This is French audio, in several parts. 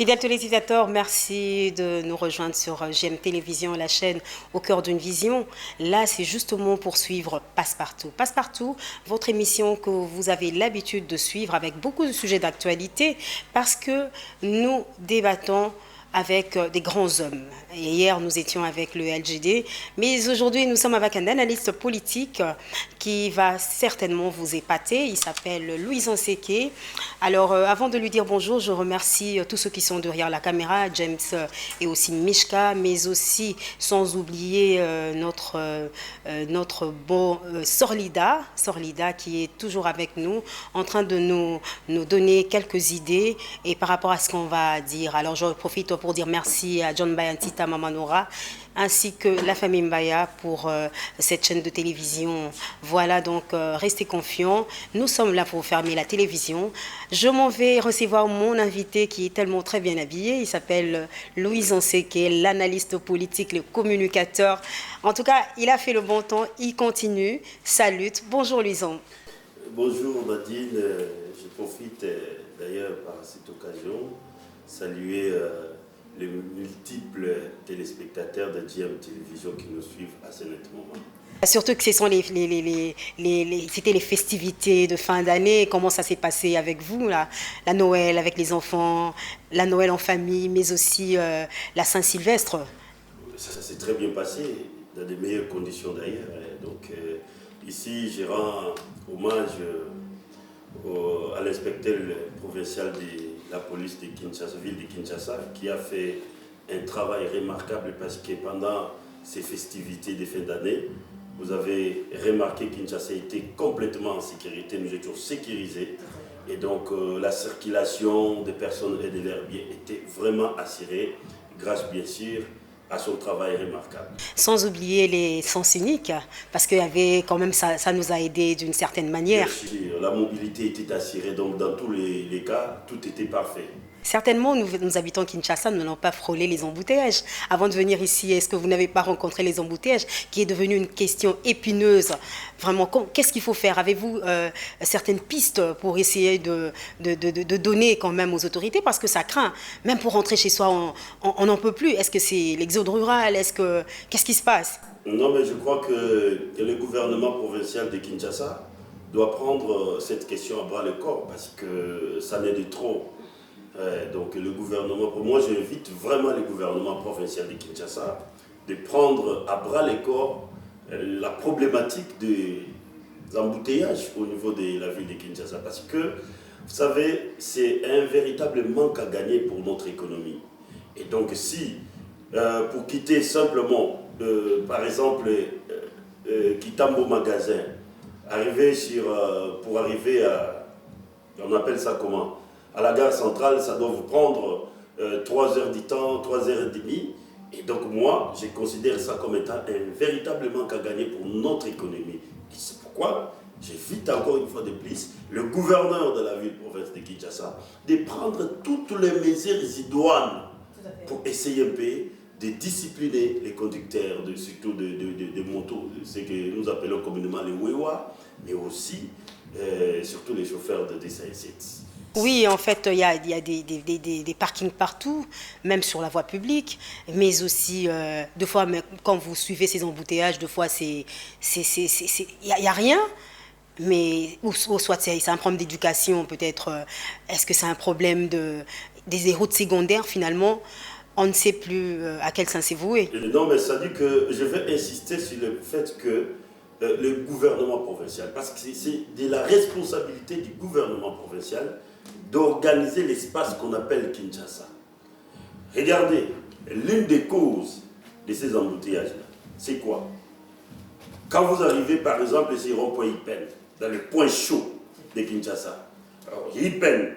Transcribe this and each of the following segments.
Fidèles téléspectateurs, merci de nous rejoindre sur GM Télévision, la chaîne au cœur d'une vision. Là, c'est justement pour suivre Passepartout. Passepartout, votre émission que vous avez l'habitude de suivre avec beaucoup de sujets d'actualité parce que nous débattons avec des grands hommes. Et hier, nous étions avec le LGD, mais aujourd'hui, nous sommes avec un analyste politique qui va certainement vous épater. Il s'appelle Louis Nseke. Alors, avant de lui dire bonjour, je remercie tous ceux qui sont derrière la caméra, James et aussi Mishka, mais aussi, sans oublier notre bon Sorlida qui est toujours avec nous, en train de nous donner quelques idées et par rapport à ce qu'on va dire. Alors, je profite pour dire merci à John Bayantita Mamanora ainsi que la famille Mbaya pour cette chaîne de télévision. Voilà, donc restez confiants. Nous sommes là pour fermer la télévision. Je m'en vais recevoir mon invité qui est tellement très bien habillé. Il s'appelle Louis Nseke, l'analyste politique, le communicateur. En tout cas, il a fait le bon temps. Il continue sa lutte. Bonjour Louison. Bonjour Nadine. Je profite d'ailleurs par cette occasion saluer les multiples téléspectateurs de GM Télévision qui nous suivent à ce net moment. Surtout que ce sont c'était les festivités de fin d'année. Comment ça s'est passé avec vous, la Noël avec les enfants, la Noël en famille, mais aussi la Saint-Sylvestre? Ça s'est très bien passé, dans de meilleures conditions d'ailleurs. Donc ici, je rends hommage à l'inspecteur provincial de la police de Kinshasa, ville de Kinshasa, qui a fait un travail remarquable parce que pendant ces festivités de fin d'année, vous avez remarqué que Kinshasa était complètement en sécurité, nous étions sécurisés et donc la circulation des personnes et de leurs biens était vraiment assurée grâce bien sûr à son travail remarquable. Sans oublier les sens uniques, parce qu'il y avait quand même, ça nous a aidé d'une certaine manière. Bien sûr, la mobilité était assurée, donc dans tous les cas, tout était parfait. Certainement, nous habitons Kinshasa, nous n'allons pas frôler les embouteillages. Avant de venir ici, est-ce que vous n'avez pas rencontré les embouteillages, qui est devenu une question épineuse? Vraiment, qu'est-ce qu'il faut faire? Avez-vous certaines pistes pour essayer de donner quand même aux autorités? Parce que ça craint. Même pour rentrer chez soi, on n'en peut plus. Est-ce que c'est l'exode rural? Qu'est-ce qui se passe? Non, mais je crois que le gouvernement provincial de Kinshasa doit prendre cette question à bras le corps parce que ça n'est de trop. Donc le gouvernement, pour moi j'invite vraiment le gouvernement provincial de Kinshasa de prendre à bras le corps la problématique des embouteillages au niveau de la ville de Kinshasa. Parce que, vous savez, c'est un véritable manque à gagner pour notre économie. Et donc si, pour quitter simplement, par exemple, Kitambo Magasin, pour arriver à, on appelle ça comment, à la gare centrale, ça doit vous prendre 3 heures du temps, 3 heures et demie. Et donc moi, je considère ça comme étant un véritable manque à gagner pour notre économie. Et c'est pourquoi j'invite encore une fois de plus le gouverneur de la ville-province de Kinshasa de prendre toutes les mesures idoines pour essayer un peu de discipliner les conducteurs, surtout de motos, ce que nous appelons communément les Wewa, mais aussi surtout les chauffeurs de DC7. Oui, en fait, il y a des parkings partout, même sur la voie publique, mais aussi, deux fois, quand vous suivez ces embouteillages, deux fois, il n'y a rien, mais ou soit c'est un problème d'éducation, peut-être, est-ce que c'est un problème des routes secondaires, finalement, on ne sait plus à quel sens c'est voué. Non, mais ça dit que je vais insister sur le fait que le gouvernement provincial, parce que c'est de la responsabilité du gouvernement provincial d'organiser l'espace qu'on appelle Kinshasa. Regardez, l'une des causes de ces embouteillages-là, c'est quoi? Quand vous arrivez par exemple sur rond-point Ipen, dans le point chaud de Kinshasa, Ipen,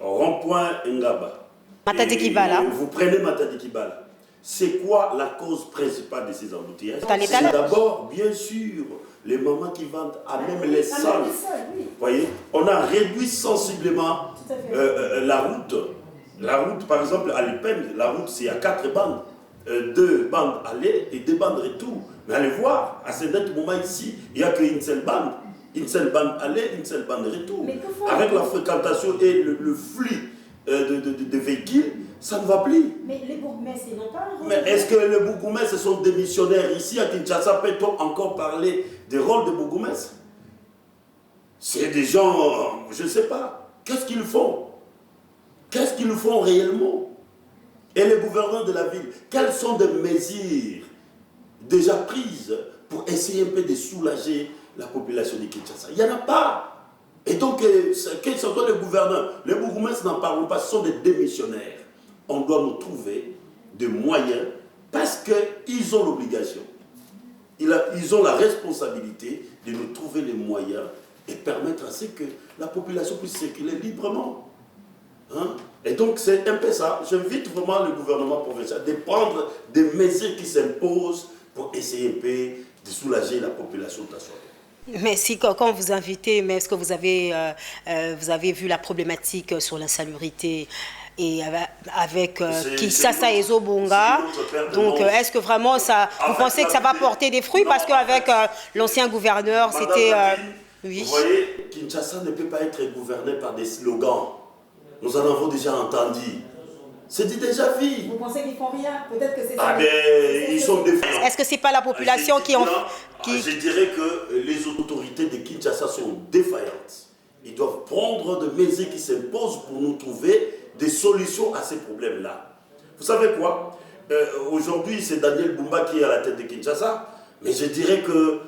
rond-point Ngaba, Matadi Kibala. Vous prenez Matadi Kibala. C'est quoi la cause principale de ces embouteillages? C'est d'abord, bien sûr, les mamans qui vendent à même les salles. Vous voyez, on a réduit sensiblement la route. La route, par exemple, à l'Ipen, la route, c'est à 4 bandes. 2 bandes aller et 2 bandes retour. Mais allez voir, à ce net moment ici, il n'y a qu'une seule bande. Une seule bande aller, une seule bande retour. Avec la fréquentation et le flux de véhicules, ça ne va plus. Mais les bourgmestres, ils n'ont pas un rôle. Mais est-ce que les bourgmestres sont démissionnaires ici à Kinshasa? Peut-on encore parler des rôles de bourgmestres? C'est des gens, je ne sais pas, qu'est-ce qu'ils font? Qu'est-ce qu'ils font réellement? Et les gouverneurs de la ville, quelles sont des mesures déjà prises pour essayer un peu de soulager la population de Kinshasa? Il n'y en a pas. Et donc, quels sont les gouverneurs? Les bourgmestres n'en parlons pas, ce sont des démissionnaires. On doit nous trouver des moyens parce qu'ils ont l'obligation, ils ont la responsabilité de nous trouver les moyens et permettre à ce que la population puisse circuler librement. Hein? Et donc, c'est un peu ça. J'invite vraiment le gouvernement provincial de prendre des mesures qui s'imposent pour essayer un peu de soulager la population de Tassouara. Mais si, quand vous invitez, mais est-ce que vous avez vu la problématique sur l'insalubrité et avec Kinshasa et Zobunga? Donc, est-ce que vraiment ça, vous pensez que ça va porter des fruits? Parce qu'avec l'ancien gouverneur, c'était... oui. Vous voyez, Kinshasa ne peut pas être gouverné par des slogans. Nous en avons déjà entendu. C'est déjà vu. Vous pensez qu'ils font rien? Peut-être que c'est ça. Ah ben, ils sont défaillants. Est-ce que c'est pas la population qui en... Je dirais que les autorités de Kinshasa sont défaillantes. Ils doivent prendre des mesures qui s'imposent pour nous trouver des solutions à ces problèmes-là. Vous savez quoi? Aujourd'hui, c'est Daniel Bumba qui est à la tête de Kinshasa. Mais je dirais que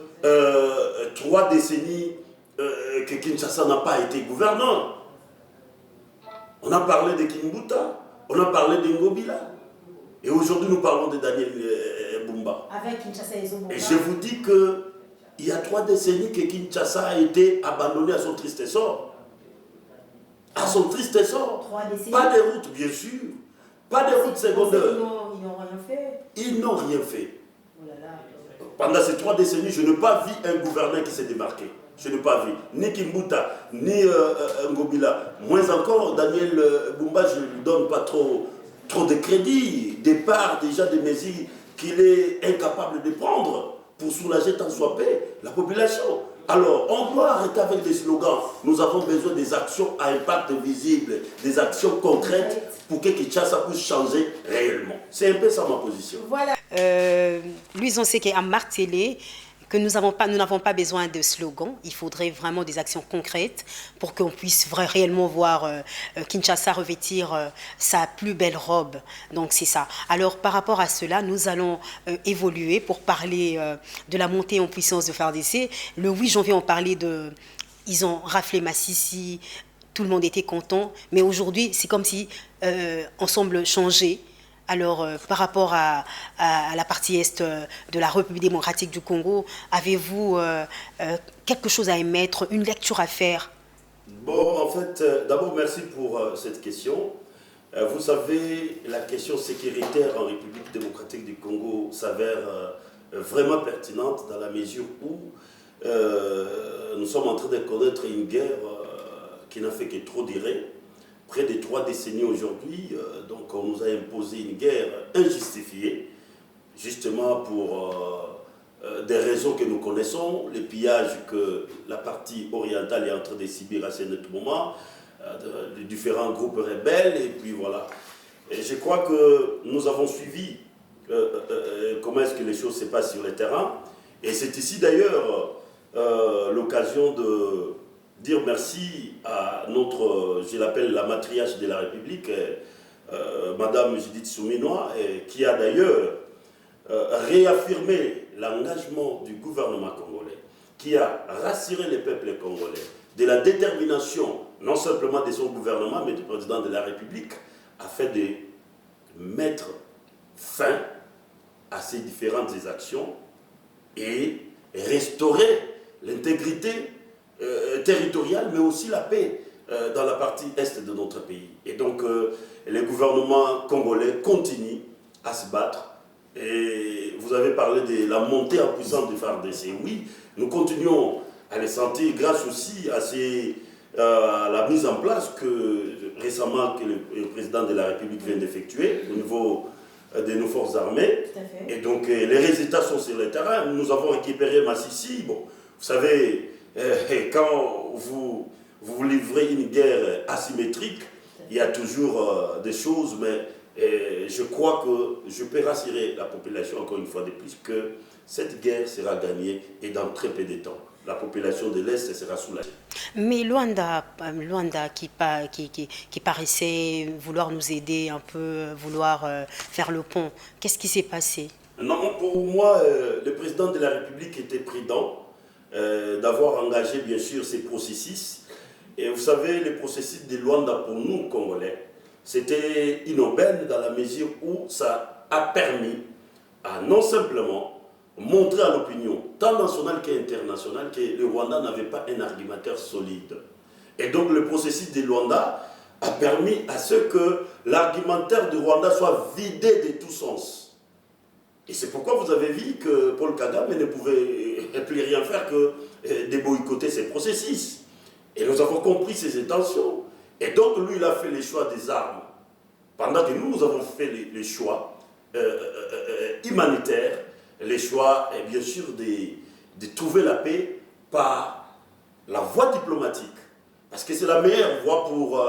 3 décennies que Kinshasa n'a pas été gouvernant. On a parlé de Kimbuta. On a parlé d'Ngobila. Et aujourd'hui, nous parlons de Daniel Bumba. Avec Kinshasa et Zobunga. Et je vous dis qu'il y a 3 décennies que Kinshasa a été abandonné à son triste sort. À son triste sort. 3 décennies. Pas de route, bien sûr. Pas de route secondaire. Ils n'ont rien fait. Ils n'ont rien fait. Oh là là. Pendant ces 3 décennies, je n'ai pas vu un gouverneur qui s'est démarqué. Je n'ai pas vu ni Kimbuta, ni Ngobila. Moins encore, Daniel Bumba, je ne lui donne pas trop de crédit. Départ déjà des mesures qu'il est incapable de prendre pour soulager tant soit peu la population. Alors, on doit arrêter avec des slogans. Nous avons besoin des actions à impact visible, des actions concrètes pour que Kinshasa puisse changer réellement. C'est un peu ça ma position. Voilà. Louis Onseke a martelé que nous n'avons pas besoin de slogans. Il faudrait vraiment des actions concrètes pour qu'on puisse réellement voir Kinshasa revêtir sa plus belle robe. Donc c'est ça. Alors par rapport à cela, nous allons évoluer pour parler de la montée en puissance de FARDC. Le 8 janvier, on parlait de... Ils ont raflé Massissi, tout le monde était content. Mais aujourd'hui, c'est comme si on semble changer. Alors, par rapport à la partie est de la République démocratique du Congo, avez-vous quelque chose à émettre, une lecture à faire? Bon, en fait, d'abord, merci pour cette question. Vous savez, la question sécuritaire en République démocratique du Congo s'avère vraiment pertinente dans la mesure où nous sommes en train de connaître une guerre qui n'a fait que trop durer. Près de 3 décennies aujourd'hui, donc on nous a imposé une guerre injustifiée, justement pour des raisons que nous connaissons, les pillages que la partie orientale est en train de subir à ce moment, de différents groupes rebelles, et puis voilà. Et je crois que nous avons suivi comment est-ce que les choses se passent sur le terrain, et c'est ici d'ailleurs l'occasion de dire merci à notre, je l'appelle la matriarche de la République, Madame Judith Souminois, qui a d'ailleurs réaffirmé l'engagement du gouvernement congolais, qui a rassuré les peuples congolais de la détermination, non simplement de son gouvernement, mais du président de la République, afin de mettre fin à ces différentes actions et restaurer l'intégrité territoriale, mais aussi la paix dans la partie est de notre pays. Et donc, les gouvernements congolais continuent à se battre. Et vous avez parlé de la montée en puissance du FARDC. Oui, nous continuons à les sentir grâce aussi à la mise en place récemment que le président de la République vient d'effectuer au niveau de nos forces armées. Et donc, les résultats sont sur le terrain. Nous avons récupéré Massissi. Bon, vous savez, quand vous livrez une guerre asymétrique, il y a toujours des choses, mais je crois que je peux rassurer la population encore une fois de plus que cette guerre sera gagnée et dans très peu de temps. La population de l'Est sera soulagée. Mais Luanda qui paraissait vouloir nous aider un peu, vouloir faire le pont, qu'est-ce qui s'est passé? Non, pour moi, le président de la République était prudent d'avoir engagé bien sûr ces processus. Et vous savez, le processus de Luanda pour nous, Congolais, c'était une aubaine dans la mesure où ça a permis à non simplement montrer à l'opinion, tant nationale qu'internationale, que le Rwanda n'avait pas un argumentaire solide. Et donc le processus de Luanda a permis à ce que l'argumentaire du Rwanda soit vidé de tout sens. Et c'est pourquoi vous avez vu que Paul Kagame ne pouvait plus rien faire que de boycotter ces processus. Et nous avons compris ses intentions. Et donc lui, il a fait le choix des armes. Pendant que nous avons fait les choix humanitaires, les choix, bien sûr, de trouver la paix par la voie diplomatique. Parce que c'est la meilleure voie pour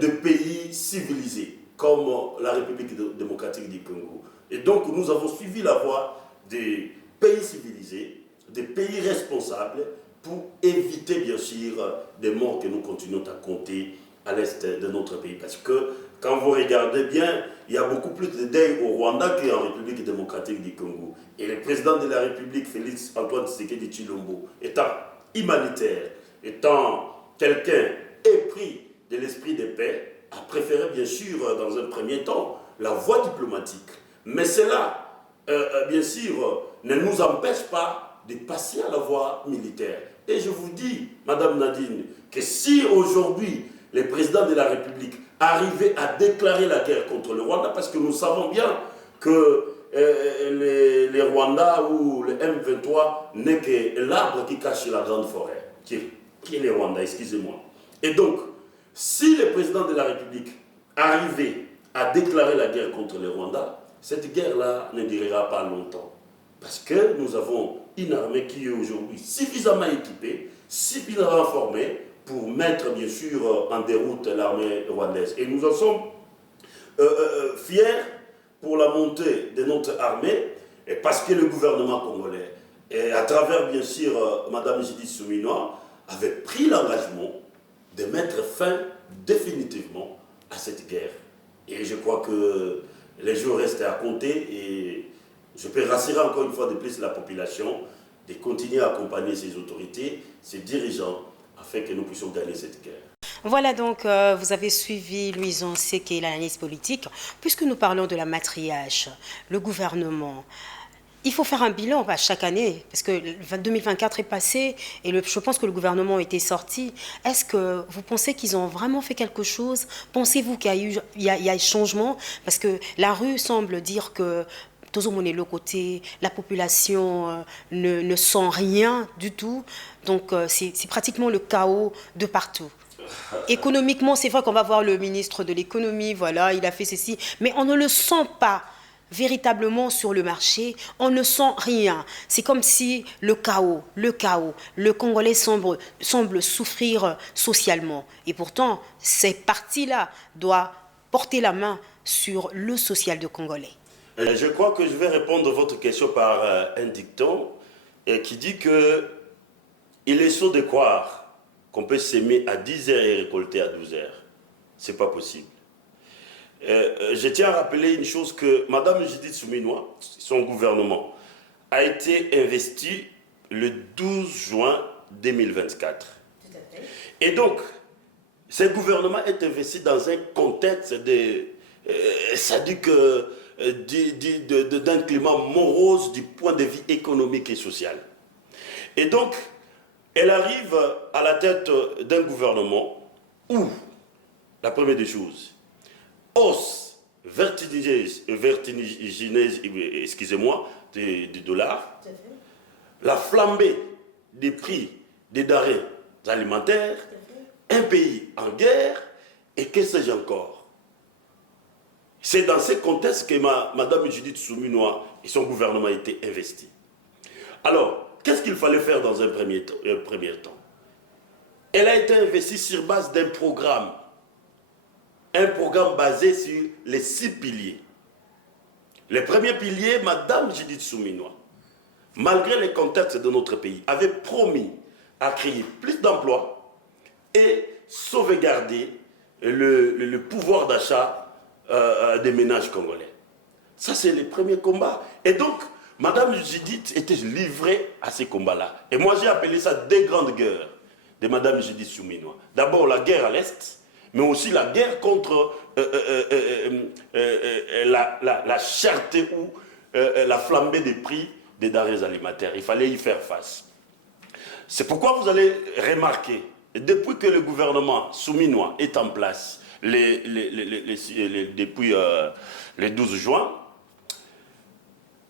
des pays civilisés, comme la République démocratique du Congo. Et donc, nous avons suivi la voie des pays civilisés, des pays responsables, pour éviter, bien sûr, des morts que nous continuons à compter à l'est de notre pays. Parce que, quand vous regardez bien, il y a beaucoup plus de deuil au Rwanda qu'en République démocratique du Congo. Et le président de la République, Félix Antoine Tshisekedi Tshilombo, étant humanitaire, étant quelqu'un épris de l'esprit de paix, a préféré, bien sûr, dans un premier temps, la voie diplomatique. Mais cela, bien sûr, ne nous empêche pas de passer à la voie militaire. Et je vous dis, Madame Nadine, que si aujourd'hui, le président de la République arrivait à déclarer la guerre contre le Rwanda, parce que nous savons bien que les Rwandais ou le M23 n'est que l'arbre qui cache la grande forêt, qui est les Rwandais, excusez-moi. Et donc, si le président de la République arrivait à déclarer la guerre contre le Rwanda, cette guerre-là ne durera pas longtemps. Parce que nous avons une armée qui est aujourd'hui suffisamment équipée, suffisamment formée, pour mettre bien sûr en déroute l'armée rwandaise. Et nous en sommes fiers pour la montée de notre armée, et parce que le gouvernement congolais, et à travers bien sûr Mme Judith Suminwa, avait pris l'engagement de mettre fin définitivement à cette guerre. Et je crois que les jours restent à compter et je peux rassurer encore une fois de plus la population de continuer à accompagner ces autorités, ces dirigeants, afin que nous puissions gagner cette guerre. Voilà donc, vous avez suivi Louison Seke, l'analyse politique. Puisque nous parlons de la matriarche, le gouvernement, il faut faire un bilan chaque année, parce que 2024 est passé et je pense que le gouvernement était sorti. Est-ce que vous pensez qu'ils ont vraiment fait quelque chose? Pensez-vous qu'il y a eu changement? Parce que la rue semble dire que tout le monde est de l'autre côté, la population ne sent rien du tout. Donc c'est pratiquement le chaos de partout. Économiquement, c'est vrai qu'on va voir le ministre de l'économie, voilà, il a fait ceci, mais on ne le sent pas véritablement sur le marché, on ne sent rien. C'est comme si le Congolais semble souffrir socialement. Et pourtant, ces partis-là doivent porter la main sur le social de Congolais. Je crois que je vais répondre à votre question par un dicton qui dit que il est sot de croire qu'on peut s'aimer à 10 heures et récolter à 12 heures. Ce n'est pas possible. Je tiens à rappeler une chose que Mme Judith Suminwa, son gouvernement, a été investi le 12 juin 2024. Tout à fait. Et donc, ce gouvernement est investi dans un contexte d'un climat morose du point de vue économique et social. Et donc, elle arrive à la tête d'un gouvernement où, la première des choses, hausse vertigineuse, excusez-moi, du dollar, la flambée des prix des denrées alimentaires, un pays en guerre, et que sais-je encore. C'est dans ce contexte que Mme Judith Suminwa et son gouvernement a été investis. Alors, qu'est-ce qu'il fallait faire dans un premier temps? Elle a été investie sur base d'un programme un programme basé sur les 6 piliers. Les premiers piliers, Madame Judith Souminois, malgré les contextes de notre pays, avait promis à créer plus d'emplois et sauvegarder le pouvoir d'achat des ménages congolais. Ça, c'est les premiers combats. Et donc, Madame Judith était livrée à ces combats-là. Et moi, j'ai appelé ça des grandes guerres de Madame Judith Souminois. D'abord, la guerre à l'Est, mais aussi la guerre contre la cherté ou la flambée des prix des denrées alimentaires. Il fallait y faire face. C'est pourquoi vous allez remarquer, depuis que le gouvernement souminois est en place, depuis le 12 juin,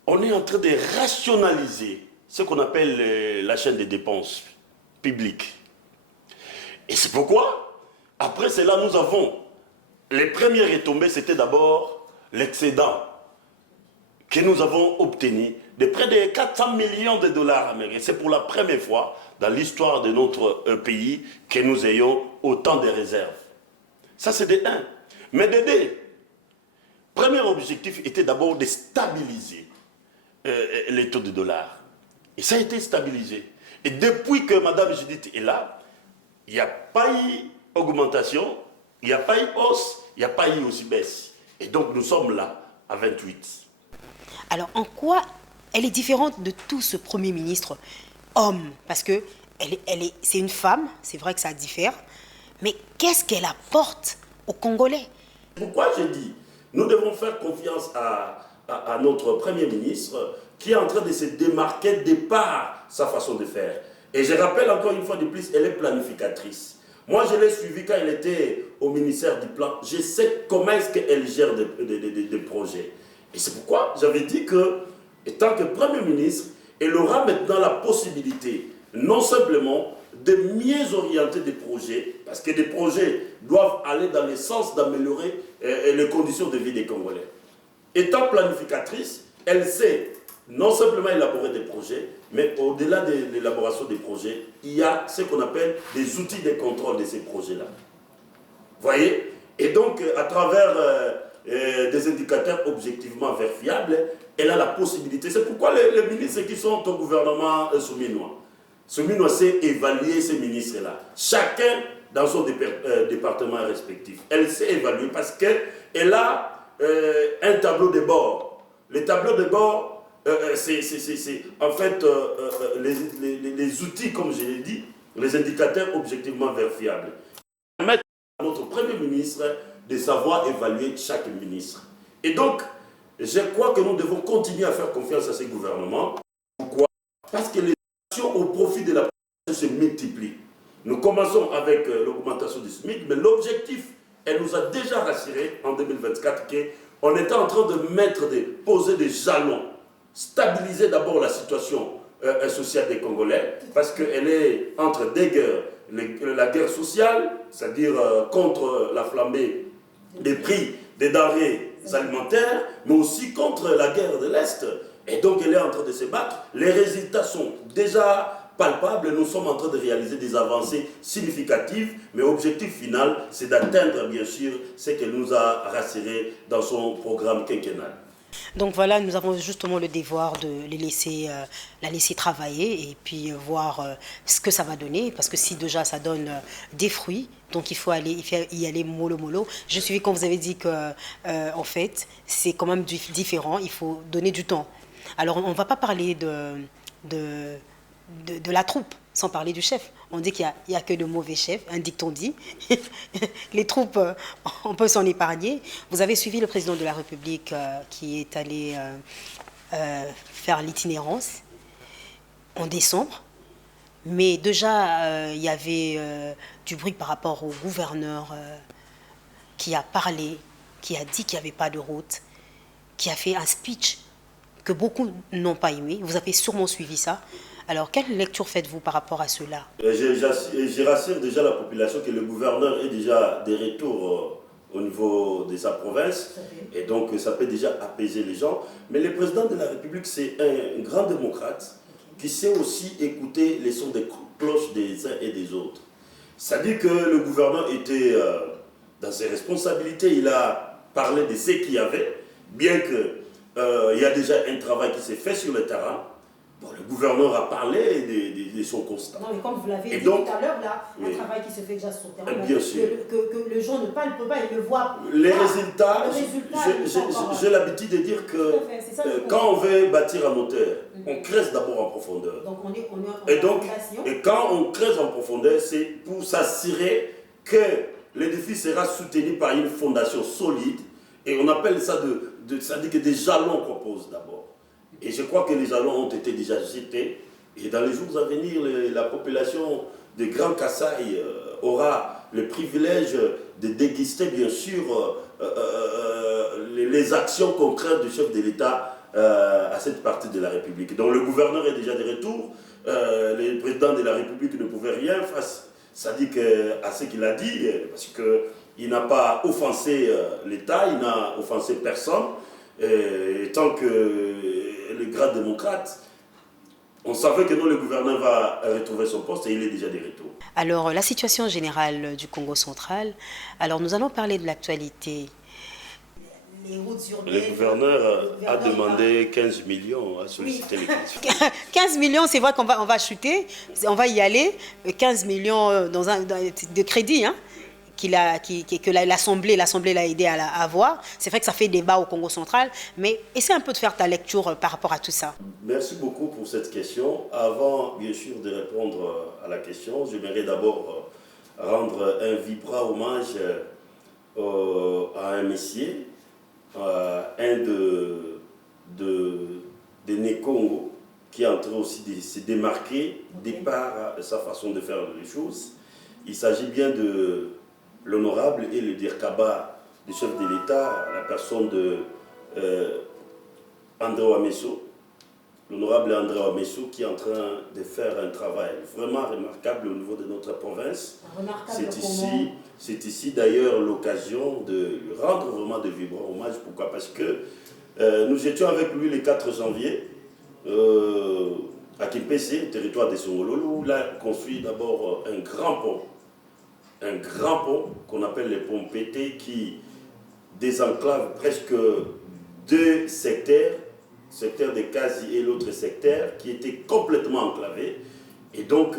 on est en train de rationaliser ce qu'on appelle la chaîne des dépenses publiques. Et c'est pourquoi, après cela, nous avons les premières retombées, c'était d'abord l'excédent que nous avons obtenu de près de 400 millions de dollars américains. C'est pour la première fois dans l'histoire de notre pays que nous ayons autant de réserves. Ça, c'est de 1. Mais de 2, premier objectif était d'abord de stabiliser les taux de dollars. Et ça a été stabilisé. Et depuis que Mme Judith est là, il n'y a pas eu augmentation, il n'y a pas eu hausse, il n'y a pas eu aussi baisse. Et donc nous sommes là à 28. Alors en quoi elle est différente de tout ce Premier ministre homme? Parce que c'est une femme, c'est vrai que ça diffère, mais qu'est-ce qu'elle apporte aux Congolais? Pourquoi j'ai dit, nous devons faire confiance à notre Premier ministre qui est en train de se démarquer de par sa façon de faire. Et je rappelle encore une fois de plus, elle est planificatrice. Moi, je l'ai suivi quand elle était au ministère du Plan. Je sais comment est-ce qu'elle gère des projets. Et c'est pourquoi j'avais dit que, étant que Premier ministre, elle aura maintenant la possibilité, non simplement de mieux orienter des projets, parce que des projets doivent aller dans le sens d'améliorer les conditions de vie des Congolais. Étant planificatrice, elle sait non simplement élaborer des projets, mais au-delà de l'élaboration des projets, il y a ce qu'on appelle des outils de contrôle de ces projets-là. Vous voyez? Et donc, à travers des indicateurs objectivement vérifiables, elle a la possibilité. C'est pourquoi les ministres qui sont au gouvernement souminois sait évaluer ces ministres-là. Chacun dans son département respectif. Elle sait évaluer parce qu'elle a un tableau de bord. Le tableau de bord, c'est en fait les outils, comme je l'ai dit, les indicateurs objectivement vérifiables. Permettre à notre Premier ministre de savoir évaluer chaque ministre. Et donc, je crois que nous devons continuer à faire confiance à ces gouvernements. Pourquoi? Parce que les actions au profit de la population se multiplient. Nous commençons avec l'augmentation du SMIC, mais l'objectif, elle nous a déjà rassuré en 2024 qu'on était en train de poser des jalons, stabiliser d'abord la situation sociale des Congolais, parce qu'elle est entre deux guerres. La guerre sociale, c'est-à-dire contre la flambée des prix des denrées alimentaires, mais aussi contre la guerre de l'Est. Et donc elle est en train de se battre. Les résultats sont déjà palpables. Nous sommes en train de réaliser des avancées significatives, mais l'objectif final, c'est d'atteindre bien sûr ce qu'elle nous a rassuré dans son programme quinquennal. Donc voilà, nous avons justement le devoir de la laisser travailler et puis voir ce que ça va donner. Parce que si déjà ça donne des fruits, donc il faut y aller mollo mollo. Je suis quand vous avez dit que en fait c'est quand même différent, il faut donner du temps. Alors on ne va pas parler de la troupe sans parler du chef. On dit qu'il n'y a que de mauvais chefs, un dicton dit. Les troupes, on peut s'en épargner. Vous avez suivi le président de la République qui est allé faire l'itinérance en décembre. Mais déjà, il y avait du bruit par rapport au gouverneur qui a parlé, qui a dit qu'il n'y avait pas de route, qui a fait un speech que beaucoup n'ont pas aimé. Vous avez sûrement suivi ça. Alors, quelle lecture faites-vous par rapport à cela? Je rassure déjà la population que le gouverneur est déjà de retour au niveau de sa province. Et donc, ça peut déjà apaiser les gens. Mais le président de la République, c'est un grand démocrate qui sait aussi écouter les sons des cloches des uns et des autres. Ça dit que le gouverneur était dans ses responsabilités, il a parlé de ce qu'il y avait, bien qu'il y a déjà un travail qui s'est fait sur le terrain. Bon, le gouverneur a parlé de son constat. Non, mais comme vous l'avez dit tout à l'heure, là, un travail qui se fait déjà sur le terrain, bien sûr. Que le gens ne palpent pas, ils le voient. Les résultats, j'ai l'habitude de dire que quand on veut bâtir un moteur, on creuse d'abord en profondeur. Donc on est et quand on creuse en profondeur, c'est pour s'assurer que l'édifice sera soutenu par une fondation solide. Et on appelle ça ça dit que des jalons qu'on pose d'abord. Et je crois que les jalons ont été déjà jetés. Et dans les jours à venir, la population de Grand Kasaï aura le privilège de déguster, bien sûr, les actions concrètes du chef de l'État à cette partie de la République. Donc le gouverneur est déjà de retour. Le président de la République ne pouvait rien face à ce qu'il a dit, parce qu'il n'a pas offensé l'État, il n'a offensé personne. Et tant que le grand démocrate, on savait que le gouverneur va retrouver son poste et il est déjà de retour. Alors, la situation générale du Congo central. Alors, nous allons parler de l'actualité. Les routes urbaines. Le gouverneur a demandé 15 millions à solliciter les 15 millions, c'est vrai qu'on va chuter, on va y aller. 15 millions de crédit, hein, que l'Assemblée l'a aidé à avoir. C'est vrai que ça fait débat au Congo central, mais essaie un peu de faire ta lecture par rapport à tout ça. Merci beaucoup pour cette question. Avant, bien sûr, de répondre à la question, j'aimerais d'abord rendre un vibrant hommage à un monsieur, un de Né-Congo, qui est en train aussi de se démarquer par sa façon de faire les choses. Il s'agit bien de l'honorable et le Dirkaba du chef de l'État, la personne de André Ouamesso, l'honorable André Ouamesso, qui est en train de faire un travail vraiment remarquable au niveau de notre province. C'est ici d'ailleurs l'occasion de lui rendre vraiment de vibrants hommages. Pourquoi? Parce que nous étions avec lui le 4 janvier à Kimpese, territoire de Songololo, où il a construit d'abord un grand pont qu'on appelle le pont PT, qui désenclave presque deux secteurs de Kazi et l'autre secteur qui était complètement enclavé. Et donc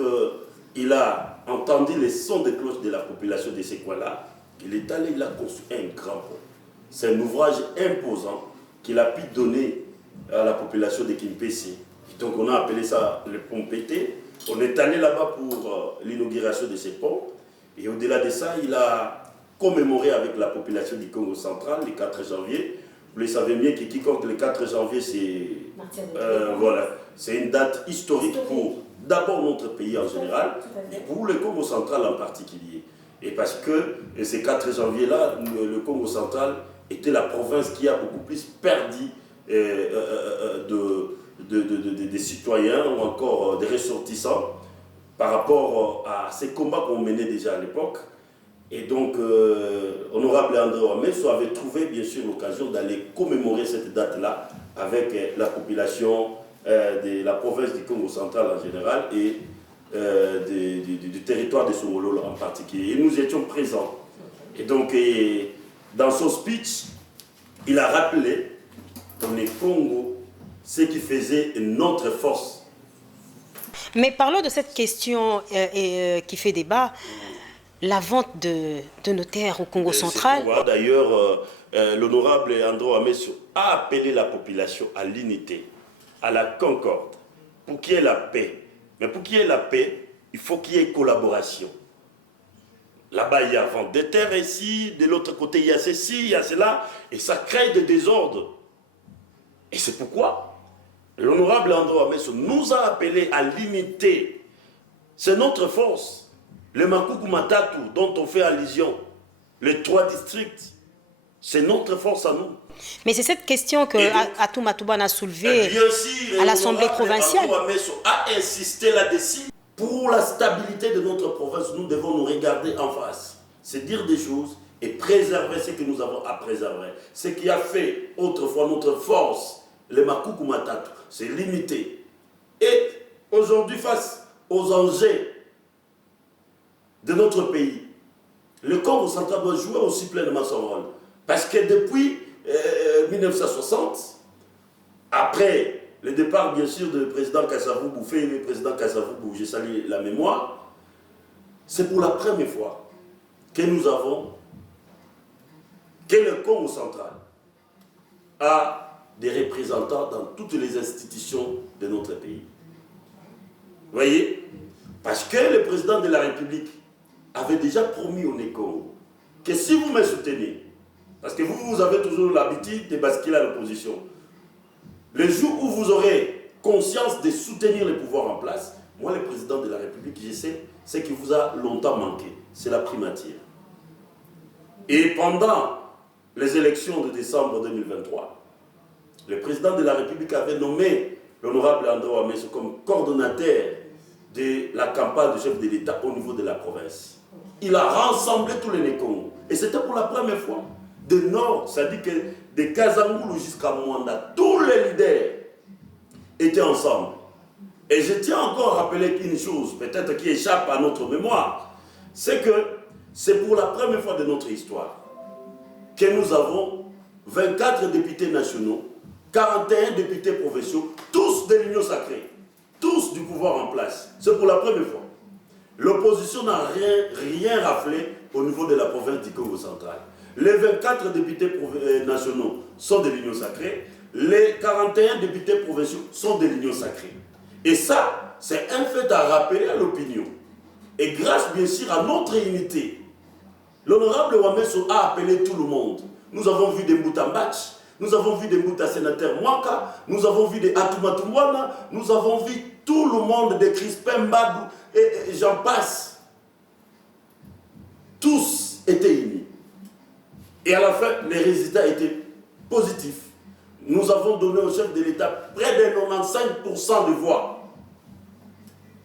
il a entendu les sons de cloche de la population de ces coins-là. Il est allé, il a construit un grand pont. C'est un ouvrage imposant qu'il a pu donner à la population de Kimpese. Et donc on a appelé ça le pont PT. On est allé là-bas pour l'inauguration de ces ponts. Et au-delà de ça, il a commémoré avec la population du Congo central le 4 janvier. Vous le savez bien que quiconque le 4 janvier, c'est une date historique pour d'abord notre pays en général, et pour le Congo central en particulier. Et parce que ce 4 janvier-là, le Congo central était la province qui a beaucoup plus perdu des citoyens ou encore des ressortissants par rapport à ces combats qu'on menait déjà à l'époque. Et donc, honorable André Ouamesso avait trouvé bien sûr l'occasion d'aller commémorer cette date-là avec la population de la province du Congo central en général et du territoire de Songololo en particulier. Et nous étions présents. Et donc, dans son speech, il a rappelé qu'on est Congo, ce qui faisait notre force. Mais parlons de cette question qui fait débat, la vente de nos terres au Congo central. D'ailleurs, l'honorable André Ouamesso a appelé la population à l'unité, à la concorde, pour qu'il y ait la paix. Mais pour qu'il y ait la paix, il faut qu'il y ait collaboration. Là-bas, il y a vente de terres ici, de l'autre côté, il y a ceci, il y a cela, et ça crée des désordres. Et c'est pourquoi l'honorable André Ouamesso nous a appelés à l'unité. C'est notre force. Le Makuku Matatu, dont on fait allusion, les 3 districts, c'est notre force à nous. Mais c'est cette question que Atou Matoubane a soulevée à l'Assemblée provinciale. André Ouamesso a insisté là-dessus. Pour la stabilité de notre province, nous devons nous regarder en face. C'est dire des choses et préserver ce que nous avons à préserver. Ce qui a fait autrefois notre force, le Makuku Matatu, c'est l'unité. Et aujourd'hui, face aux enjeux de notre pays, Le Congo central doit jouer aussi pleinement son rôle. Parce que depuis 1960, après le départ bien sûr du président Kasavubu, fait le président Kasavubu, je salue la mémoire, c'est pour la première fois que nous avons, que le Congo central a des représentants dans toutes les institutions de notre pays. Vous voyez? Parce que le président de la République avait déjà promis au Congo que si vous me soutenez, parce que vous avez toujours l'habitude de basculer à l'opposition, le jour où vous aurez conscience de soutenir le pouvoir en place, moi le président de la République, je sais, ce qui vous a longtemps manqué, c'est la primature. Et pendant les élections de décembre 2023, le président de la République avait nommé l'honorable André Ouamesso comme coordonnateur de la campagne du chef de l'État au niveau de la province. Il a rassemblé tous les Nécongos. Et c'était pour la première fois. De Nord, c'est-à-dire que de Kazangoulou jusqu'à Mwanda, tous les leaders étaient ensemble. Et je tiens encore à rappeler une chose, peut-être qui échappe à notre mémoire, c'est que c'est pour la première fois de notre histoire que nous avons 24 députés nationaux, 41 députés provinciaux, tous de l'Union sacrée, tous du pouvoir en place. C'est pour la première fois. L'opposition n'a rien raflé au niveau de la province du Congo central. Les 24 députés nationaux sont de l'Union sacrée, les 41 députés provinciaux sont de l'Union sacrée. Et ça, c'est un fait à rappeler à l'opinion. Et grâce bien sûr à notre unité, l'honorable Ouamesso a appelé tout le monde. Nous avons vu des Moutambach, nous avons vu des Mouta sénateurs Mwaka, nous avons vu des Atumatouana, nous avons vu tout le monde, des Crispin Mbadou, et j'en passe. Tous étaient unis. Et à la fin, les résultats étaient positifs. Nous avons donné au chef de l'État près de 95% de voix.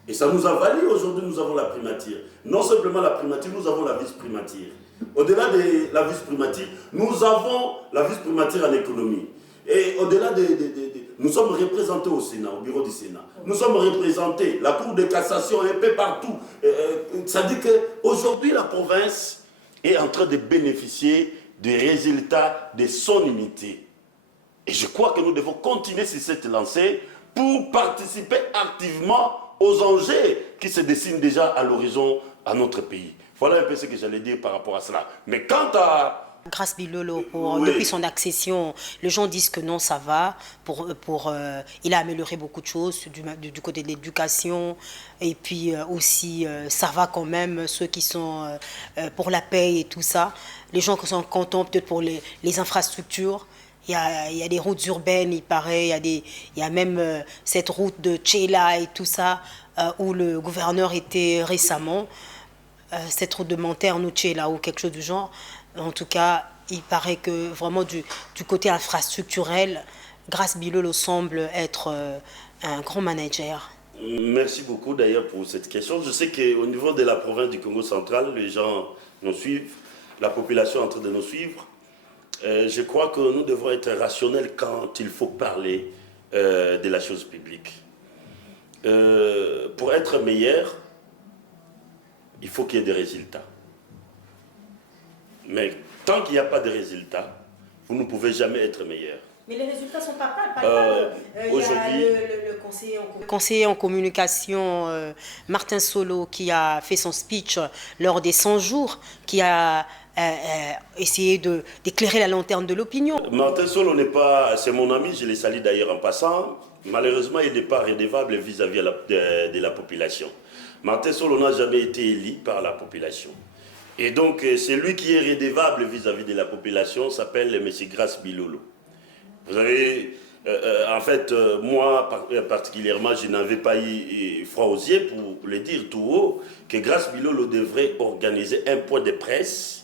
Et ça nous a valu, aujourd'hui nous avons la primature. Non simplement la primature, nous avons la vice-primature. Au-delà de la vice-primature, nous avons la vice-primature en économie. Et au-delà nous sommes représentés au Sénat, au bureau du Sénat. Nous sommes représentés, la Cour de cassation un peu partout. Ça dit qu'aujourd'hui, la province est en train de bénéficier des résultats de son unité. Et je crois que nous devons continuer sur cette lancée pour participer activement aux enjeux qui se dessinent déjà à l'horizon à notre pays. Voilà un peu ce que j'allais dire par rapport à cela. Mais quant à... Grace Bilolo, depuis son accession, les gens disent que non, ça va. Il a amélioré beaucoup de choses du côté de l'éducation. Et puis aussi, ça va quand même, ceux qui sont pour la paix et tout ça. Les gens qui sont contents peut-être pour les infrastructures. Il y a des routes urbaines, il paraît. Il y a même cette route de Tchéla et tout ça, où le gouverneur était récemment. Cette route de Manterre ou Tchéla ou quelque chose du genre. En tout cas, il paraît que vraiment du côté infrastructurel, Grace Bilolo semble être un grand manager. Merci beaucoup d'ailleurs pour cette question. Je sais qu'au niveau de la province du Congo central, les gens nous suivent, la population est en train de nous suivre. Je crois que nous devons être rationnels quand il faut parler de la chose publique. Pour être meilleur, il faut qu'il y ait des résultats. Mais tant qu'il n'y a pas de résultats, vous ne pouvez jamais être meilleur. Mais les résultats ne sont pas palpables. Aujourd'hui, le conseiller en communication, Martin Solo, qui a fait son speech lors des 100 jours, qui a essayé d'éclairer la lanterne de l'opinion. Martin Solo n'est pas... C'est mon ami, je l'ai salué d'ailleurs en passant. Malheureusement, il n'est pas redevable vis-à-vis de la population. Martin Solo n'a jamais été élu par la population. Et donc, celui qui est redevable vis-à-vis de la population s'appelle M. Grace Bilolo. Vous avez, en fait, moi particulièrement, je n'avais pas eu froid aux yeux pour le dire tout haut, que Grace Bilolo devrait organiser un point de presse,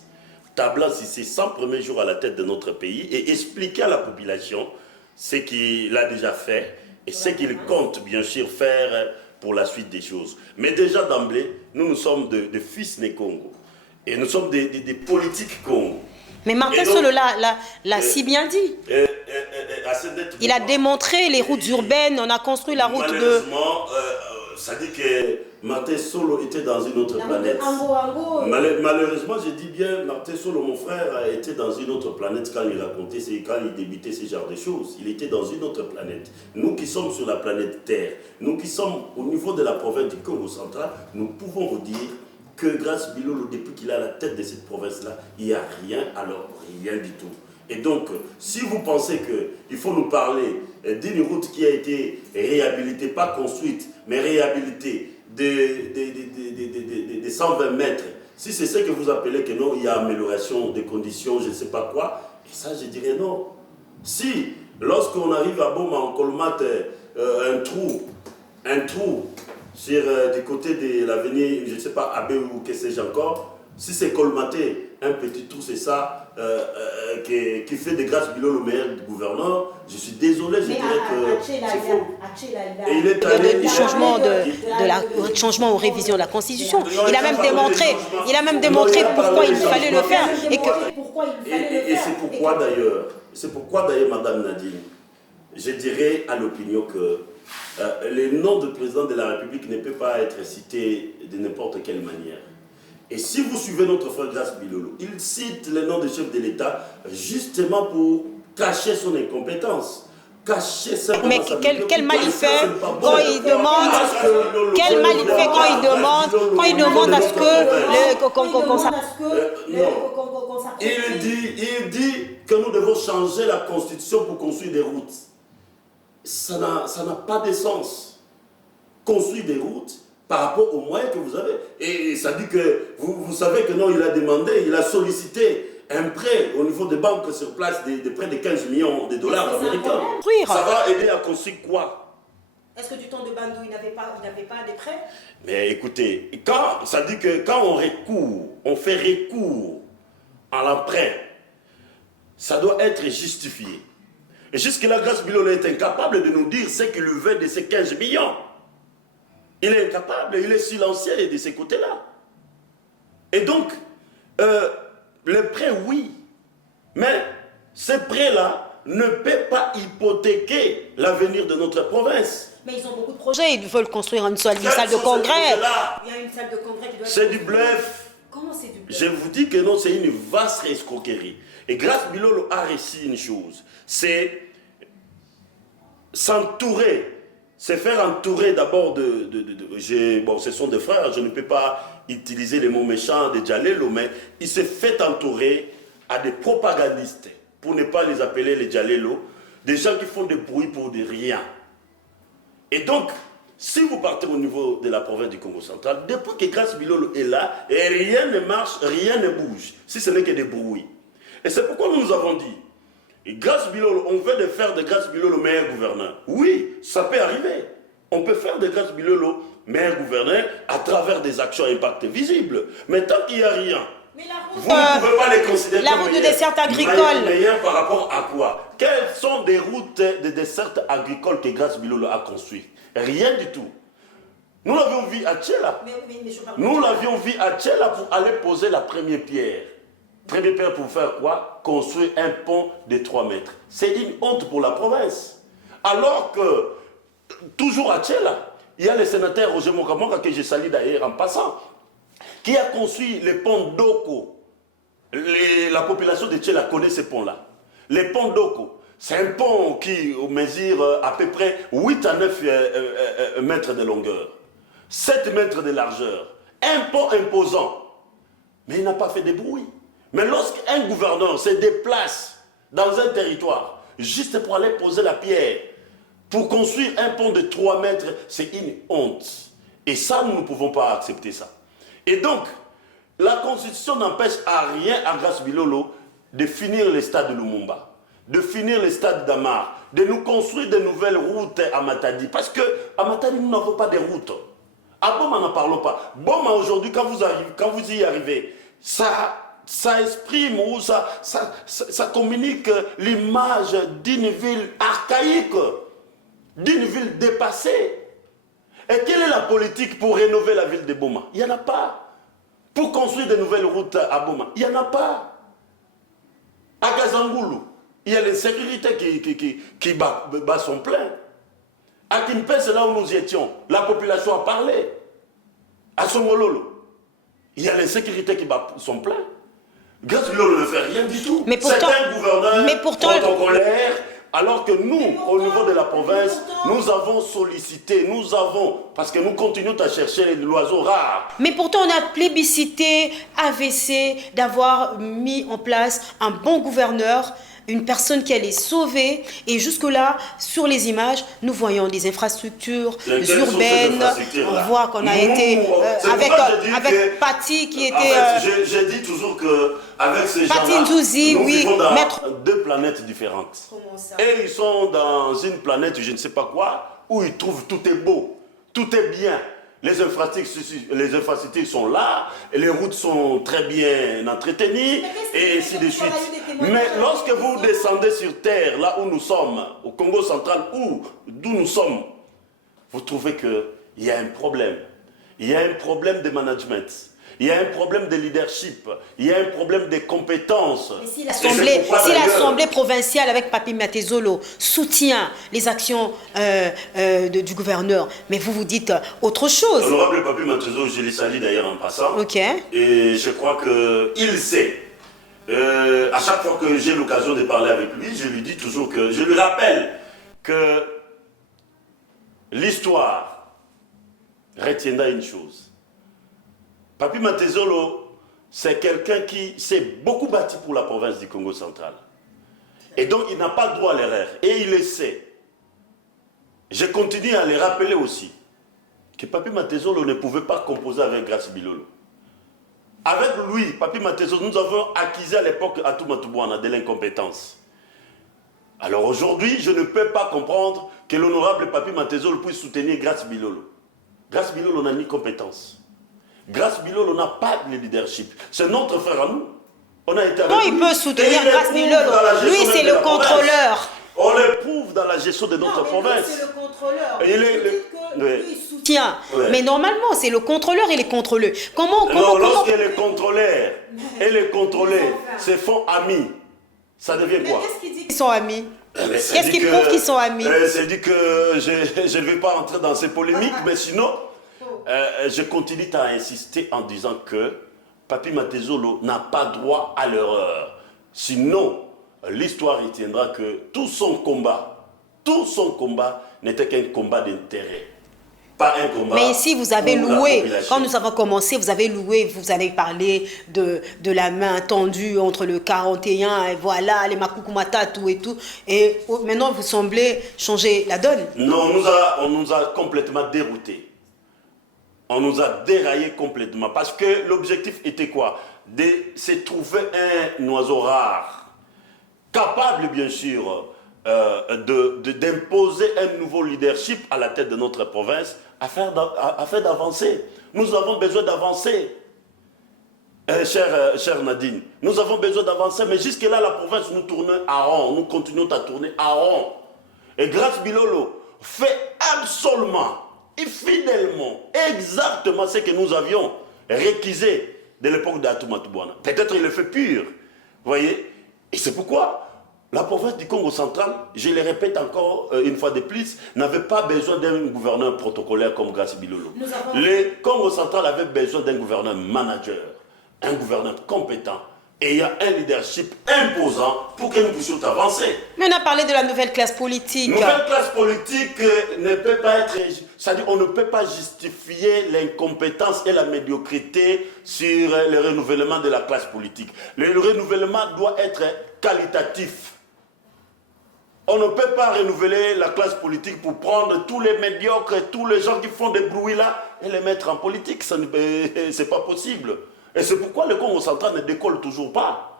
tablant sur ses 100 premiers jours à la tête de notre pays et expliquer à la population ce qu'il a déjà fait et ce qu'il compte bien sûr faire pour la suite des choses. Mais déjà d'emblée, nous sommes de fils né Congo. Et nous sommes des politiques Congo. Mais Martin Solo l'a si bien dit. Il a démontré les routes urbaines, on a construit la route de... Malheureusement, ça dit que Martin Solo était dans une autre planète. Malheureusement, je dis bien, Martin Solo, mon frère, était dans une autre planète quand il racontait, quand il débutait ce genre de choses. Il était dans une autre planète. Nous qui sommes sur la planète Terre, nous qui sommes au niveau de la province du Congo central, nous pouvons vous dire que grâce Bilolo, depuis qu'il a la tête de cette province-là, il n'y a rien, alors rien du tout. Et donc, si vous pensez qu'il faut nous parler d'une route qui a été réhabilitée, pas construite, mais réhabilitée, de 120 mètres, si c'est ce que vous appelez que non, il y a amélioration des conditions, je ne sais pas quoi, et ça je dirais non. Si, lorsqu'on arrive à Boma, on colmate un trou sur, du côté de l'avenue, je ne sais pas, Abbé ou que sais-je encore, si c'est colmaté, un petit trou, c'est ça, qui fait de grâce Bilolo le meilleur gouverneur, je suis désolé, je dirais que c'est faux. Et il est allé du changement changement aux révisions de la Constitution. Il a même démontré pourquoi il fallait le faire. Et c'est pourquoi d'ailleurs, Madame Nadine, je dirais à l'opinion que le nom du président de la République ne peut pas être cité de n'importe quelle manière. Et si vous suivez notre frère Grace Bilolo, il cite le nom du chef de l'État justement pour cacher son incompétence. Cacher simplement mais quel mal il fait quand il demande à ce que il dit que nous devons changer la constitution pour construire des routes. Ça n'a pas de sens. Construire des routes par rapport aux moyens que vous avez. Et ça dit que vous savez que non, il a sollicité un prêt au niveau des banques sur place de près de 15 millions de dollars américains. Ça va aider à construire quoi? Est-ce que du temps de Bandou, il n'avait pas des prêts? Mais écoutez, ça dit que quand on fait recours à l'emprunt, ça doit être justifié. Et jusque-là, Grace Bilolo est incapable de nous dire ce qu'il veut de ces 15 millions. Il est incapable, il est silencieux de ces côtés-là. Et donc, les prêts, oui. Mais ces prêts-là ne peuvent pas hypothéquer l'avenir de notre province. Mais ils ont beaucoup de projets, ils veulent construire une salle de congrès. Il y a une salle de congrès qui doit être... C'est du bluff. Comment c'est du bluff? Je vous dis que non, c'est une vaste escroquerie. Et Grace Bilolo a réussi une chose, c'est s'entourer. C'est faire entourer d'abord bon, ce sont des frères, je ne peux pas utiliser les mots méchants de Djalelo, mais il s'est fait entourer à des propagandistes, pour ne pas les appeler les Djalelo, des gens qui font des bruits pour des rien. Et donc, si vous partez au niveau de la province du Congo central, depuis que Grace Bilolo est là, et rien ne marche, rien ne bouge, si ce n'est que des bruits. Et c'est pourquoi nous avons dit, et Grace Bilolo, on veut faire de Grace Bilolo le meilleur gouverneur. Oui, ça peut arriver. On peut faire de Grace Bilolo meilleur gouverneur à travers des actions à impact visible. Mais tant qu'il n'y a rien, vous ne pouvez pas les considérer comme de dessert agricole. Meilleur par rapport à quoi? Quelles sont des routes de dessert agricole que Grace Bilolo a construit? Rien du tout. Nous l'avions vu à Tchela. Nous l'avions vu à Tchela pour aller poser la première pierre. Première pierre pour faire quoi? Construire un pont de 3 mètres. C'est une honte pour la province. Alors que, toujours à Tchela, il y a le sénateur Roger Mokamoka, que je salue d'ailleurs en passant, qui a construit le pont d'Oko. La population de Tchela connaît ce pont-là. Le pont d'Oko, c'est un pont qui mesure à peu près 8 à 9 mètres de longueur, 7 mètres de largeur. Un pont imposant. Mais il n'a pas fait de bruit. Mais lorsqu'un gouverneur se déplace dans un territoire, juste pour aller poser la pierre, pour construire un pont de 3 mètres, c'est une honte. Et ça, nous ne pouvons pas accepter ça. Et donc, la Constitution n'empêche à rien à Grace Bilolo de finir le stade de Lumumba, de finir le stade d'Amar, de nous construire de nouvelles routes à Matadi. Parce qu'à Matadi, nous n'avons pas de routes. À Boma, n'en parlons pas. Boma, aujourd'hui, quand vous y arrivez, ça exprime ou ça communique l'image d'une ville archaïque, d'une ville dépassée. Et quelle est la politique pour rénover la ville de Boma? Il n'y en a pas. Pour construire de nouvelles routes à Boma, il n'y en a pas. À Gazangoulou, il y a l'insécurité qui bat son plein. À Kimpé, c'est là où nous y étions. La population a parlé. À Songololo, il y a l'insécurité qui bat son plein. Grace Bilolo ne fait rien du tout. C'est un gouverneur protocolaire, alors que nous, au niveau de la province, nous avons sollicité, parce que nous continuons à chercher l'oiseau rare. Mais pourtant, on a plébiscité AVC d'avoir mis en place un bon gouverneur, une personne qui allait sauver. Et jusque-là, sur les images, nous voyons des infrastructures urbaines. On voit qu'on a été avec Patti qui était... J'ai dit toujours qu'avec ces gens-là, nous vivons dans deux planètes différentes. Comment ça? Et ils sont dans une planète, je ne sais pas quoi, où ils trouvent tout est beau, tout est bien. Les infrastructures sont là, et les routes sont très bien entretenues, et ainsi de suite. Mais lorsque vous descendez sur terre, là où nous sommes, au Congo central, d'où nous sommes, vous trouvez qu'il y a un problème. Il y a un problème de management. Il y a un problème de leadership, il y a un problème de compétences. Si l'Assemblée provinciale avec Papi Matezolo soutient les actions du gouverneur, mais vous dites autre chose. L'honorable Papi Matezolo, je l'ai sali d'ailleurs en passant. Ok. Et je crois qu'il sait. À chaque fois que j'ai l'occasion de parler avec lui, je lui dis toujours que, je lui rappelle que l'histoire retiendra une chose. Papi Matezolo, c'est quelqu'un qui s'est beaucoup bâti pour la province du Congo central. Et donc, il n'a pas droit à l'erreur. Et il le sait. Je continue à le rappeler aussi que Papi Matezolo ne pouvait pas composer avec Grace Bilolo. Avec lui, Papi Matezolo, nous avons acquis à l'époque Atumatubouana de l'incompétence. Alors aujourd'hui, je ne peux pas comprendre que l'honorable Papi Matezolo puisse soutenir Grace Bilolo. Grace Bilolo n'a ni compétence. Grace Bilolo n'a pas de leadership. C'est notre frère à nous. On a été avec lui. Il peut soutenir Grace Bilolo. Lui, c'est le contrôleur. On l'éprouve dans la gestion de notre province. C'est le contrôleur. Il soutient. Ouais. Mais normalement, c'est le contrôleur et les contrôleurs. Lorsque les contrôleurs et les contrôlés se font amis, ça devient quoi? Qu'est-ce qu'il dit qu'ils sont amis? Qu'est-ce qui prouve qu'ils sont amis? C'est dit que je ne vais pas entrer dans ces polémiques, mais sinon... je continue à insister en disant que Papi Matezolo n'a pas droit à l'erreur. Sinon, l'histoire retiendra que tout son combat n'était qu'un combat d'intérêt. Pas un combat. Mais ici, vous avez loué, quand nous avons commencé, vous avez loué, vous avez parlé de la main tendue entre le 41 et voilà, les Makukumata, tout et tout. Et maintenant, vous semblez changer la donne. Non, on nous a complètement déroutés. On nous a déraillé complètement. Parce que l'objectif était quoi? C'est trouver un oiseau rare, capable bien sûr d'imposer un nouveau leadership à la tête de notre province afin d'avancer. Nous avons besoin d'avancer. Chère Nadine, nous avons besoin d'avancer, mais jusque-là, la province nous tourne à rond. Nous continuons à tourner à rond. Et Grace Bilolo fait absolument et fidèlement, exactement ce que nous avions réquisé de l'époque d'Atumatubouana. Peut-être il le fait pur, vous voyez. Et c'est pourquoi la province du Congo central, je le répète encore une fois de plus, n'avait pas besoin d'un gouverneur protocolaire comme Grace Bilolo. Le Congo central avait besoin d'un gouverneur manager, un gouverneur compétent, ayant un leadership imposant pour que nous puissions avancer. Mais on a parlé de la nouvelle classe politique. La nouvelle classe politique ne peut pas être... C'est-à-dire on ne peut pas justifier l'incompétence et la médiocrité sur le renouvellement de la classe politique. Le renouvellement doit être qualitatif. On ne peut pas renouveler la classe politique pour prendre tous les médiocres, tous les gens qui font des bruits là et les mettre en politique. Ce n'est pas possible. Et c'est pourquoi le Congo central ne décolle toujours pas.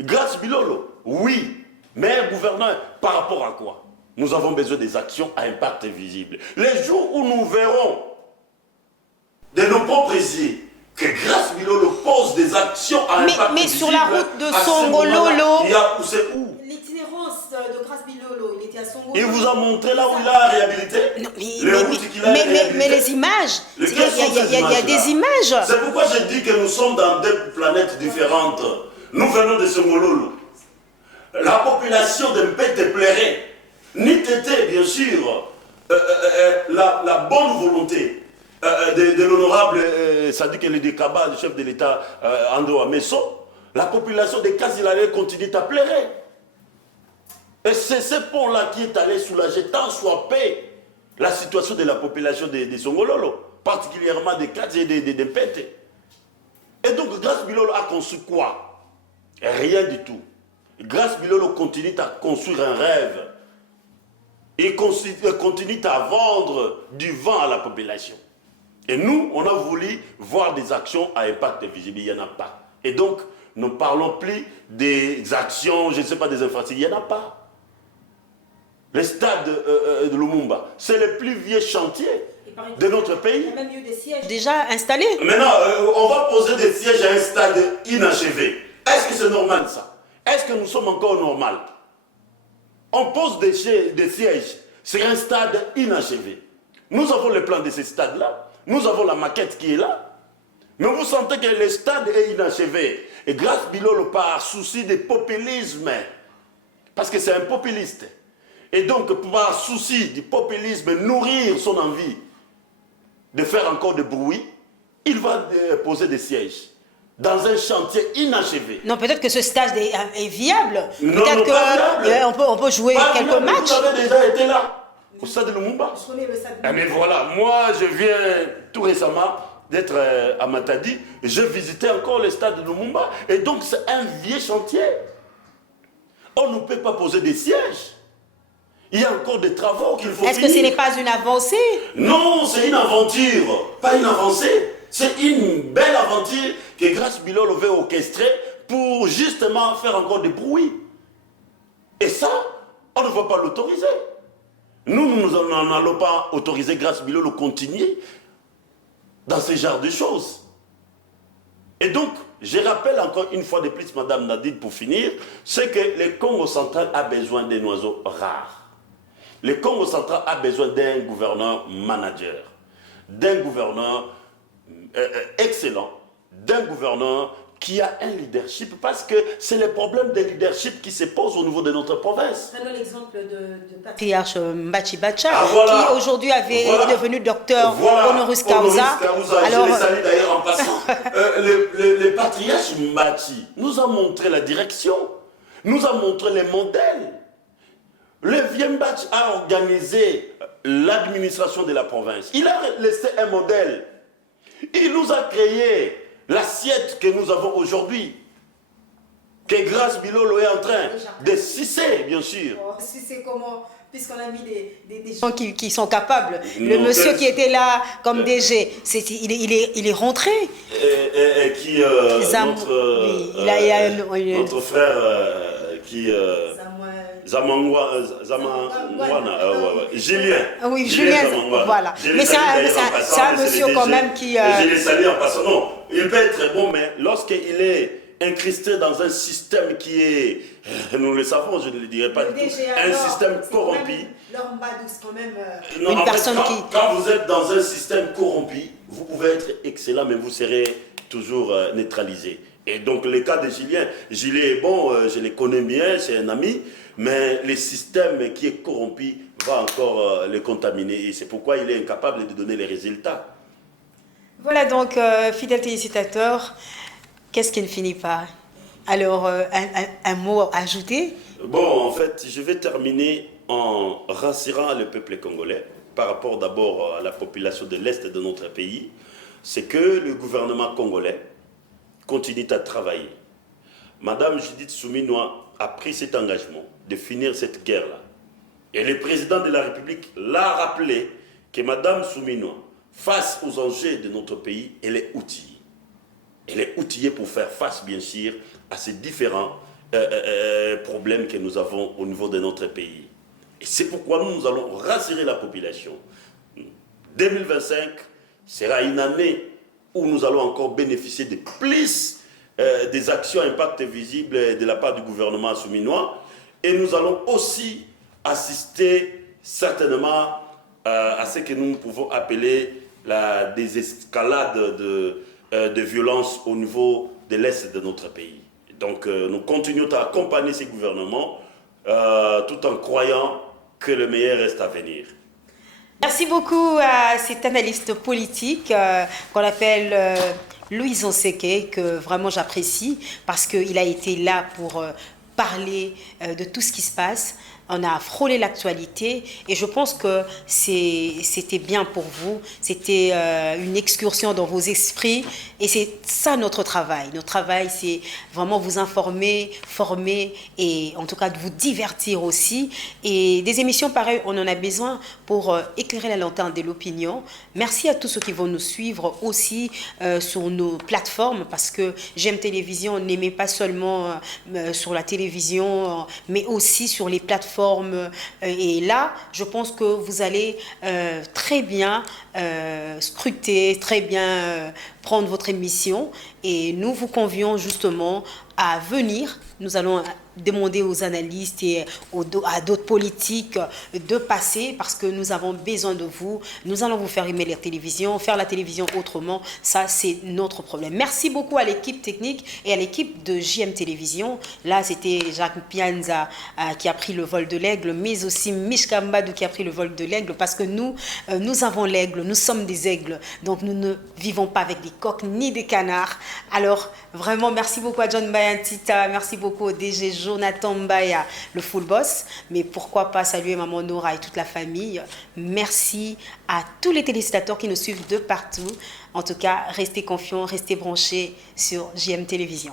Grace Bilolo, oui, mais un gouverneur, par rapport à quoi? Nous avons besoin des actions à impact visible. Les jours où nous verrons de nos propres yeux que Grace Bilolo pose des actions à impact visible... Mais sur la route de Songololo... C'est où? L'itinérance de Grace Bilolo, il était à Songololo. Il vous a montré là où il a réhabilité? Non, mais les images, il y a des images. C'est pourquoi je dis que nous sommes dans deux planètes différentes. Nous venons de Songololo. La population de Mpete plairait, ni Tété, bien sûr, la bonne volonté de l'honorable Sadiq El Dekaba, le chef de l'État Ando Amesso, la population de Kazilalé continue à pleurer. Et c'est ce pont-là qui est allé soulager tant soit paix la situation de la population de Songololo, particulièrement des Kaz et des Mpete. Et donc, Grace Bilolo a conçu quoi? Rien du tout. Grace Bilolo continue à construire un rêve. Il continue à vendre du vent à la population. Et nous, on a voulu voir des actions à impact visible. Il n'y en a pas. Et donc, nous ne parlons plus des actions, je ne sais pas, des infrastructures. Il n'y en a pas. Le stade de Lumumba, c'est le plus vieux chantier de notre pays. Il y a même eu des sièges déjà installés. Maintenant, on va poser des sièges à un stade inachevé. Est-ce que c'est normal ça? Est-ce que nous sommes encore normal? On pose des sièges sur un stade inachevé. Nous avons le plan de ce stade-là. Nous avons la maquette qui est là. Mais vous sentez que le stade est inachevé. Et Grace Bilolo, par souci de populisme, parce que c'est un populiste, et donc par souci du populisme, nourrir son envie de faire encore de bruit, il va poser des sièges dans un chantier inachevé. Non, peut-être que ce stade est viable. Peut-être qu'on peut jouer quelques matchs. Vous avez déjà été là, au stade de Lumumba. Je connais le stade. Mais voilà, moi je viens tout récemment d'être à Matadi. Je visitais encore le stade de Lumumba. Et donc c'est un vieux chantier. On ne peut pas poser des sièges. Il y a encore des travaux qu'il faut finir. Est-ce que ce n'est pas une avancée? Non, c'est une aventure, pas une avancée. C'est une belle aventure que Grace Bilolo veut orchestrer pour justement faire encore des bruits. Et ça, on ne va pas l'autoriser. Nous n'allons pas autoriser Grace Bilolo à continuer dans ce genre de choses. Et donc, je rappelle encore une fois de plus, Madame Nadine, pour finir, c'est que le Congo central a besoin d'un oiseau rare. Le Congo central a besoin d'un gouverneur manager, d'un gouverneur excellent, d'un gouverneur qui a un leadership, parce que c'est le problème de leadership qui se pose au niveau de notre province. Prenons l'exemple de patriarche Mbachi Bacha, voilà. qui aujourd'hui est devenu docteur honoris causa. Alors, je le salue d'ailleurs en passant. Le patriarche Mbachi nous a montré la direction, nous a montré les modèles. Le vieux Mbachi a organisé l'administration de la province. Il a laissé un modèle. Il nous a créé l'assiette que nous avons aujourd'hui. Que Grace Bilolo est en train de sucer, bien sûr. Sucer comment? Puisqu'on a mis des gens qui sont capables. Le monsieur qui était là comme DG, il est rentré. Notre frère qui... Julien. Oui, Julien, voilà. Mais c'est un monsieur quand même qui... Je l'ai salué en passant. Non, il peut être bon, mais lorsqu'il est incrusté dans un système qui est, nous le savons, je ne le dirai pas du tout, un système corrompu. Une personne qui... Quand vous êtes dans un système corrompu, vous pouvez être excellent, mais vous serez toujours neutralisé. Et donc le cas de Julien est bon, je le connais bien, c'est un ami, mais le système qui est corrompu va encore le contaminer. Et c'est pourquoi il est incapable de donner les résultats. Voilà donc, fidèles téléspectateurs, qu'est-ce qui ne finit pas? Alors, un mot à ajouter? Bon, en fait, je vais terminer en rassurant le peuple congolais par rapport d'abord à la population de l'Est de notre pays. C'est que le gouvernement congolais continue à travailler. Madame Judith Souminois a pris cet engagement de finir cette guerre-là. Et le président de la République l'a rappelé que Madame Souminois, face aux enjeux de notre pays, elle est outillée. Elle est outillée pour faire face, bien sûr, à ces différents problèmes que nous avons au niveau de notre pays. Et c'est pourquoi nous allons rassurer la population. 2025 sera une année où nous allons encore bénéficier de plus des actions à impact visible de la part du gouvernement souminois. Et nous allons aussi assister certainement à ce que nous pouvons appeler la désescalade de violence au niveau de l'Est de notre pays. Donc nous continuons à accompagner ces gouvernements tout en croyant que le meilleur reste à venir. Merci beaucoup à cet analyste politique qu'on appelle Louis Onseke, que vraiment j'apprécie parce qu'il a été là pour parler de tout ce qui se passe. On a frôlé l'actualité et je pense que c'était bien pour vous. C'était une excursion dans vos esprits et c'est ça notre travail. Notre travail, c'est vraiment vous informer, former et en tout cas de vous divertir aussi. Et des émissions pareilles, on en a besoin pour éclairer la lanterne de l'opinion. Merci à tous ceux qui vont nous suivre aussi sur nos plateformes parce que J'aime Télévision n'aimait pas seulement sur la télévision, mais aussi sur les plateformes. Et là, je pense que vous allez très bien scruter, très bien prendre votre émission. Et nous vous convions justement à venir. Nous allons demander aux analystes et à d'autres politiques de passer parce que nous avons besoin de vous. Nous allons vous faire aimer la télévision, faire la télévision autrement. Ça, c'est notre problème. Merci beaucoup à l'équipe technique et à l'équipe de JM Télévision. Là, c'était Jacques Pianza qui a pris le vol de l'aigle, mais aussi Mishka Mbadou qui a pris le vol de l'aigle parce que nous avons l'aigle, nous sommes des aigles. Donc, nous ne vivons pas avec des coqs ni des canards. Alors, vraiment, merci beaucoup à John Bayantita, merci beaucoup au DG Jonathan Mbaya, le full boss. Mais pourquoi pas saluer Maman Nora et toute la famille. Merci à tous les téléspectateurs qui nous suivent de partout. En tout cas, restez confiants, restez branchés sur JM Télévision.